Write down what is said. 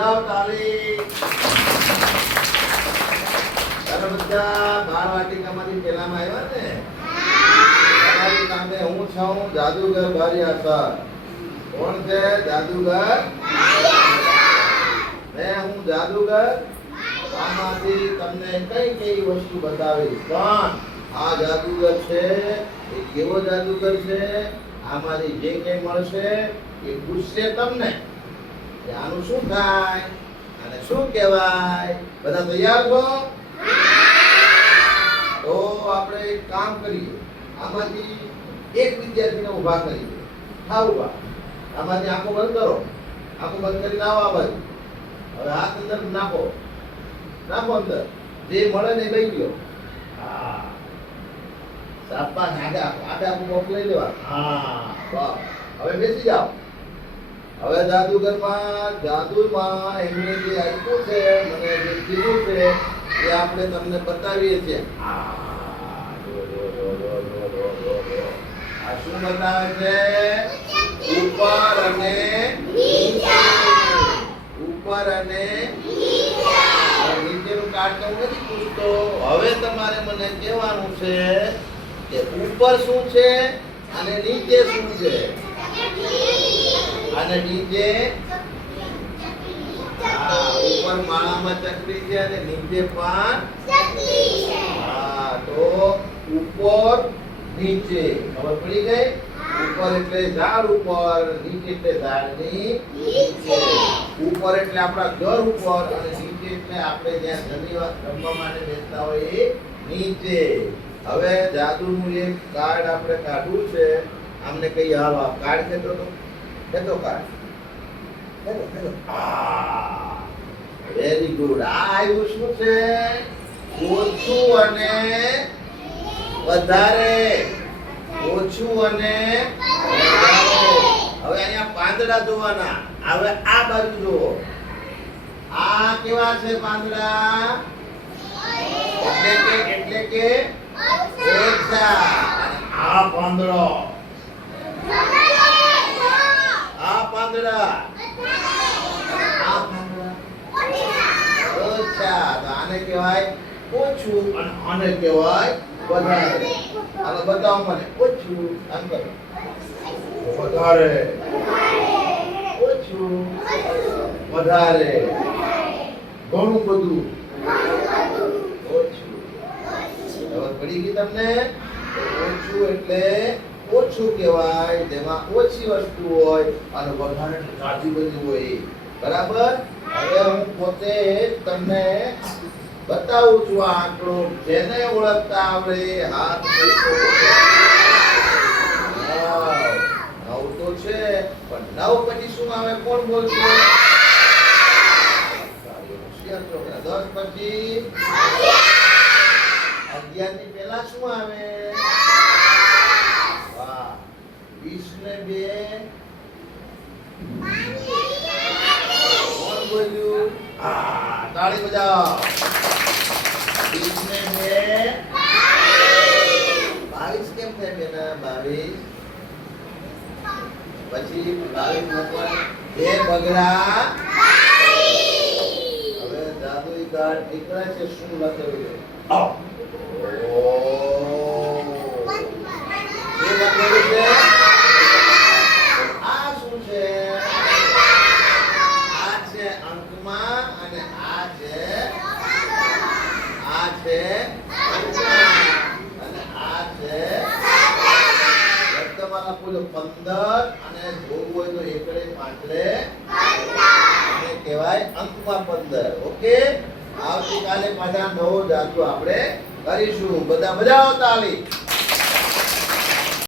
બજાવ તાલી. તારા બધા બાળ વાટિકામાંથી પેલામાં આવ્યા ને? તમારી સામે હું છું જાદુગર બારિયા સર. કોણ છે જાદુગર? મેં હું જાદુગર. આમાંથી તમને કઈ કઈ વસ્તુ બતાવીશ, પણ આ જાદુગર છે એ કેવો જાદુગર છે? આમાંથી જે કઈ મળશે એ પૂછશે તમને કે આનું શું થાય અને શું કહેવાય. બધા તૈયાર છો? તો આપણે એક કામ કરીએ. આમાંથી એક વિદ્યાર્થીને ઊભા કરીએ. થાવ ઊભા. આમાંથી આંખો બંધ કરો. આંખો બંધ કરીને આવો આ બાજુ. હવે હાથ અંદર નાખો. નાખો અંદર. જે મળે ને લઈ ગયો. હા, સાપા નાગા આડા મોકલી લેવા. હા, વાહ. હવે બેસી જાઓ. હવે જાદુમાં એમને જે આપ્યું છે, મને જે કીધું છે એ આપણે તમને બતાવીએ છીએ. આ શું બતાવે છે? ઉપર અને નીચે. ઉપર અને નીચેનું કાર્ડ હું નથી પૂછતો. હવે તમારે મને કહેવાનું છે કે ઉપર શું છે અને નીચે શું છે. અને નીચે ઉપર માળામાં ચકરી છે અને નીચે પણ ચકરી છે. હા, તો ઉપર નીચે ખબર પડી ગઈ? ઉપર એટલે ઝાડ ઉપર, નીચે એટલે ઝાડની નીચે. ઉપર એટલે આપણા ઘર ઉપર અને નીચે એટલે આપણે જ્યાં જમવા માટે બેસતા હોય એ નીચે. હવે જાદુનું એક કાર્ડ આપણે કાઢવું છે. આમને કઈ હાલ આ કાર્ડ કેતો તો કેતો કાર્ડ કેતો. Very good. આ આવ્યું શું છે? ઓછું અને વધારે. ઓછું અને વધારે. હવે અહીંયા પાંદડા જોવાના. હવે આ બાજુ જુઓ. આ કેવા છે પાંદડા? એટલે કે ઓછા. આ પાંદડો. આ પાંદડા. આ પાંદડા ઓછા. તો આને કહેવાય ઓછું અને આને કહેવાય વધારે. આને બતાવો મને. ઓછું આમ કરો. વધારે. ઓછું વધારે. ઘણું બધું. ઓછું. ખબર પડી ગઈ તમને? ઓછું એટલે ઓછું કહેવાય, જેમાં ઓછી વસ્તુ હોય અને વધારે ઝાઝી બધી હોય. બરાબર? હવે હું પોતે તમને બતાવું છું આ આંકડો. જેને ઓળખતા આવડે હાથ નવ તો છે, પણ નવ પછી શું આવે? કોણ બોલશે? 10 પછી 11 ની પહેલા શું આવે? 20 ને 2 કોણ બોલ્યું? તાળી બજાવો. 20 ને 2 22 કેમ થાય બેના? 22 પછી 22 મૂકવા. 2 બગડા. હવે જાદુઈ કાર્ડ નીકળે છે. શું લખેલું છે? શું લખેલું છે? આ શું છે? આ છે અંકમાં અને આ છે અને આ છે વર્તમાનમાં પૂરો 15 અને જોવું હોય તો એકડે પાંચડે અને કહેવાય અંકમાં 15. ઓકે, આવતીકાલે પાછા નવો જાદુ આપણે કરીશું. બધા બજાવો તાળી.